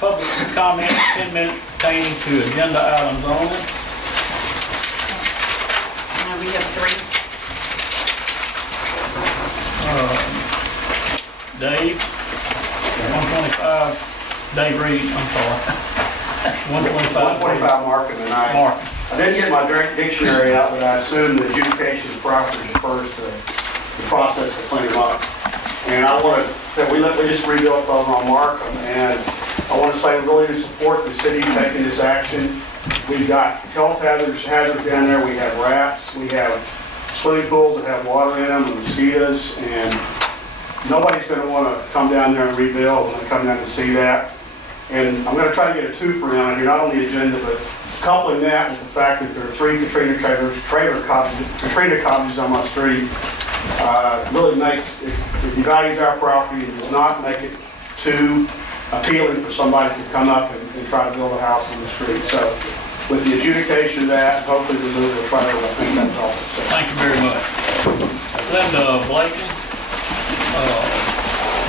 public comment, 10 minutes pertaining to agenda items only. Now we have three. Dave, 125, Dave Reed, I'm sorry. 125. 125 Market tonight. Mark. I didn't get my direct dictionary out, but I assume the adjudication of property refers to the process to clean them up. And I want to say, we just rebuilt over on Markham, and I want to say we really do support the city taking this action. We've got health hazards down there, we have rats, we have swimming pools that have water in them, and mosquitoes, and nobody's going to want to come down there and rebuild when they come down to see that. And I'm going to try to get a twofer in here, not on the agenda, but coupling that with the fact that there are 3 Katrina cottages on my street, really makes, it devalues our property and does not make it too appealing for somebody to come up and try to build a house on the street. So with the adjudication of that, hopefully we'll try to, I think that's all. So. Thank you very much. Linda Blakely,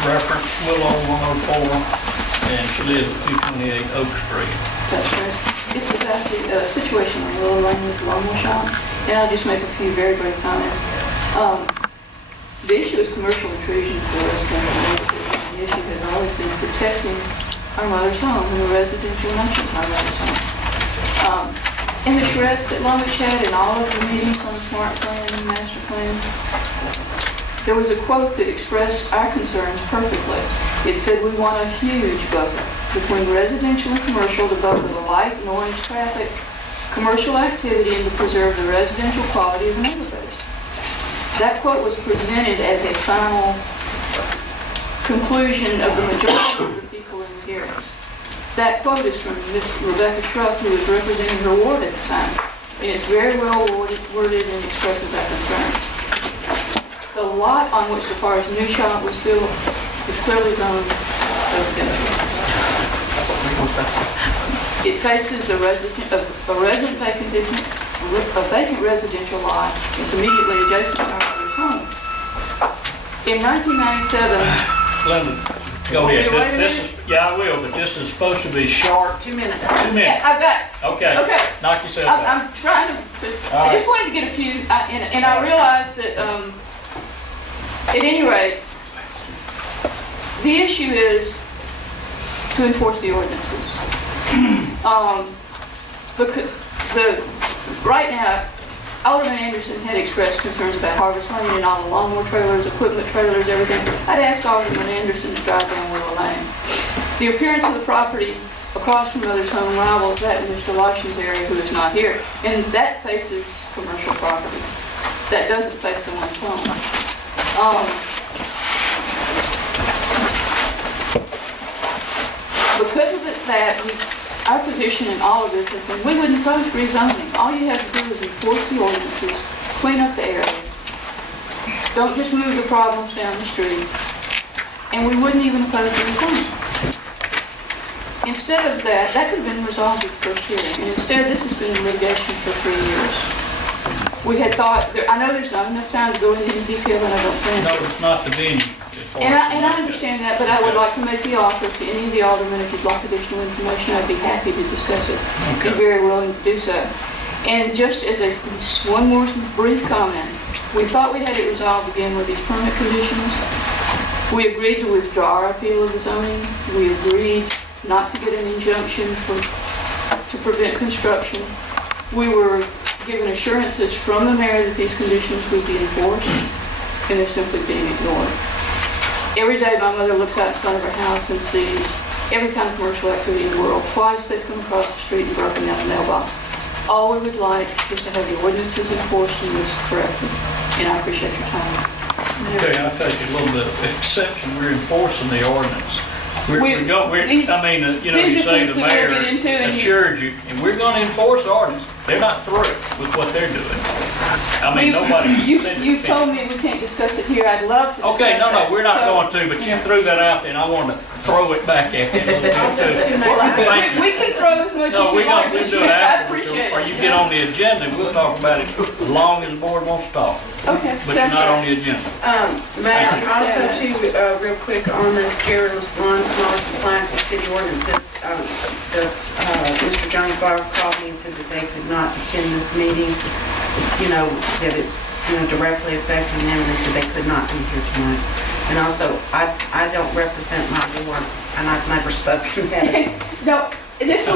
reference Willow 104, and she lives at 228 Oak Street. That's right. It's about the situation on Willow Lane with the lawnmower shop, and I'll just make a few very brief comments. The issue is commercial intrusion for residential neighborhoods. The issue has always been protecting our mother's home and the residential nature of our mother's home. In the charrettes that Long Beach had in all of the meetings on the smart plan and master plan, there was a quote that expressed our concerns perfectly. It said we want a huge buffer between residential and commercial to buffer the light, noise, traffic, commercial activity, and to preserve the residential quality of the neighborhoods. That quote was presented as a final conclusion of the majority of the people in the hearings. That quote is from Ms. Rebecca Truck, who was representing her ward at the time, and it's very well worded and expresses our concerns. The lot on which the Forest New Shop was built is clearly zoned residential. It faces a vacant residential lot. It's immediately adjacent to our mother's home. In 1997, Linda, go Want me ahead. to wait a This minute? is, yeah, I will, but this is supposed to be short. 2 minutes. 2 minutes. yeah, I've got, Okay. okay. Knock yourself out. I'm trying to, All I just right. wanted to get a few, and I realized that, at any rate, the issue is to enforce the ordinances. Because right now, Alderman Anderson had expressed concerns about Harvest Lane and all the lawnmower trailers, equipment trailers, everything. I'd asked Alderman Anderson to drive down Willow Lane. The appearance of the property across from Mother's Home rivals that in Mr. Washington's area, who is not here, and that faces commercial property. That doesn't face someone's home. Because of our position in all of this has been, we wouldn't oppose rezoning. All you have to do is enforce the ordinances, clean up the area. Don't just move the problems down the street. And we wouldn't even oppose the rezoning. Instead of that could have been resolved at the first hearing. And instead, this has been in litigation for 3 years. We had thought, I know there's not enough time to go into any detail, and I don't plan No, to. it's not the venue. And I understand that, but I would like to make the offer to any of the aldermen, if you'd like additional information, I'd be happy to discuss it. Okay. Be very willing to do so. And just as one more brief comment, we thought we had it resolved again with these permit conditions. We agreed to withdraw our appeal of the zoning. We agreed not to get an injunction to prevent construction. We were given assurances from the mayor that these conditions would be enforced, and they're simply being ignored. Every day my mother looks out in front of her house and sees every kind of commercial activity in the world. Twice they've come across the street and broken down the mailbox. All we would like is to have the ordinances enforced and this corrected. And I appreciate your time. Okay, I'll take a little bit of exception. We're enforcing the ordinance. You these say are the things that we'll mayor get into and assured you, and we're going to enforce the ordinance. They're not through with what they're doing. I mean, nobody You, said you it. told me we can't discuss it here, I'd love to discuss Okay, no, that. we're not So- going to, but you threw that out there, and I wanted to throw it back at you a little bit too. Thank you. We can throw as much No, as we you want. don't, we this do it year. I afterwards, appreciate or it. you get on the agenda, and we'll talk about it as long as the board wants to talk, Okay. but you're not on the agenda. Mayor, Thank you. also too, real quick on this careless lawn small compliance with city ordinances, Mr. Johnny Barr called me and said that they could not attend this meeting, you know, that it's, you know, directly affecting them, and they said they could not be here tonight. And also, I don't represent my ward, and I've never spoken to them. No, this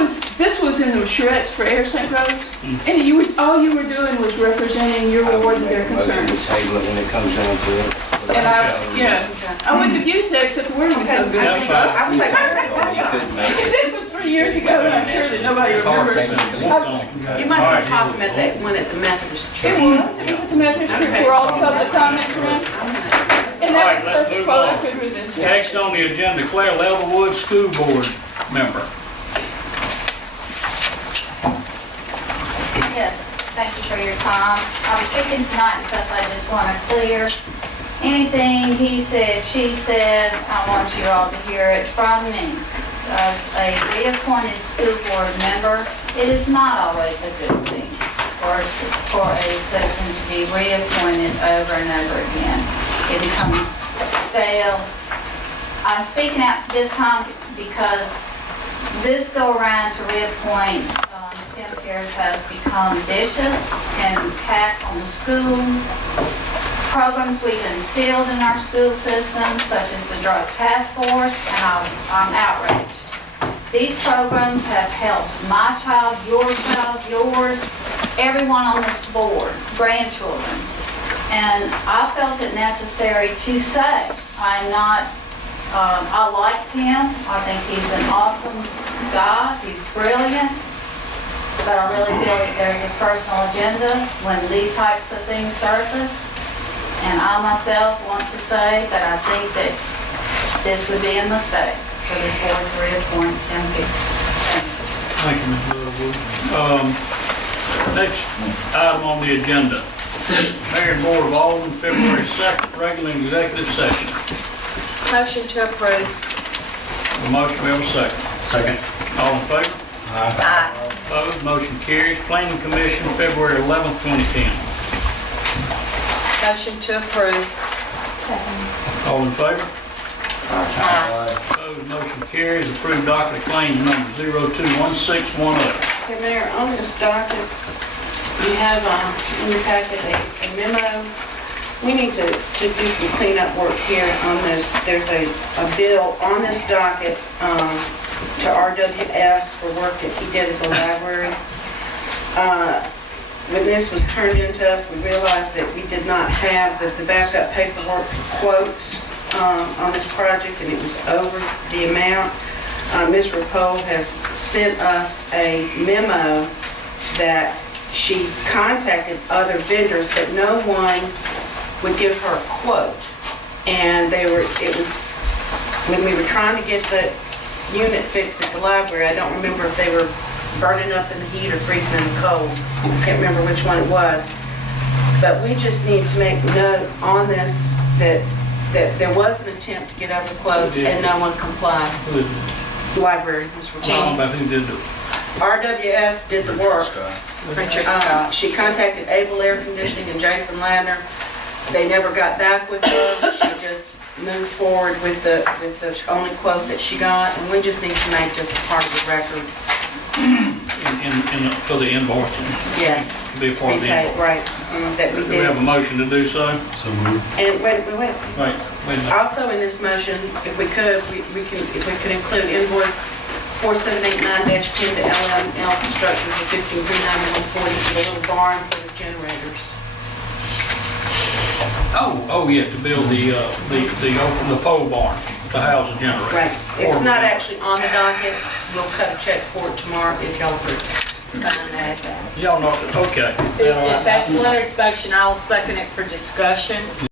was in the charrettes for Air St. Rose, and all you were doing was representing your ward and their concerns. Table it when it comes down to it. And I wouldn't have used that except the wording was so good. That's fine. I was like, You couldn't make it. This was 3 years ago, and I'm sure that nobody remembers. you must have been talking about that one at the Methodist It Church. was at the Methodist Church where all the public comments were in. And All right, that was let's perfect, move all I on. could resist. Next on the agenda, Claire Levelwood, School Board Member. Yes, thank you for your time. I was speaking tonight because I just want to clear anything he said, she said. I want you all to hear it from me. As a reappointed school board member, it is not always a good thing for a citizen to be reappointed over and over again. It becomes stale. I'm speaking out this time because this go-around to reappoint Tim Pierce has become vicious and attack on the school programs we've instilled in our school system, such as the drug task force, and I'm outraged. These programs have helped my child, yours, everyone on this board, grandchildren. And I felt it necessary to say, I'm not, I like Tim. I think he's an awesome guy. He's brilliant. But I really feel that there's a personal agenda when these types of things surface. And I myself want to say that I think that this would be a mistake for this board to reappoint Tim Pierce. Thank you, Ms. Levelwood. Next item on the agenda, Mayor and Board of Alderman, February 2nd, regular executive session. Motion to approve. A motion, we have a second. Second. All in favor? Aye. Opposed, motion carries. Planning Commission, February 11th, 2010. Motion to approve. Second. All in favor? Aye. Opposed, motion carries. Approved docket of claims number 021610. Okay, Mayor, on this docket, you have in your packet a memo. We need to do some cleanup work here on this. There's a bill on this docket to RWS for work that he did at the library. When this was turned into us, we realized that we did not have the backup paperwork quotes on this project, and it was over the amount. Ms. Rapole has sent us a memo that she contacted other vendors, but no one would give her a quote. And it was, when we were trying to get the unit fixed at the library, I don't remember if they were burning up in the heat or freezing in the cold. I can't remember which one it was. But we just need to make note on this that there was an attempt to get other quotes and no one complied. Who is it? Library, Ms. Talking Rapole. about who did it. RWS did the work. Richard Scott. She contacted Able Air Conditioning and Jason Ladner. They never got back with her. She just moved forward with the only quote that she got, and we just need to make this a part of the record. For the invoicing, Yes. to be a part of the Okay, invoice. right, that we Do we have a did. motion to do so? And wait. Wait a minute. Also in this motion, if we could, if we could include invoice 4789-10 to LML Construction for $15,391.40 for the little barn for the generators. Oh, yeah, to build the pole barn to house the generator. Right. It's not actually on the docket. We'll cut a check for it tomorrow if y'all approve. Y'all know, okay. If that's Leonard's motion, I'll second it for discussion.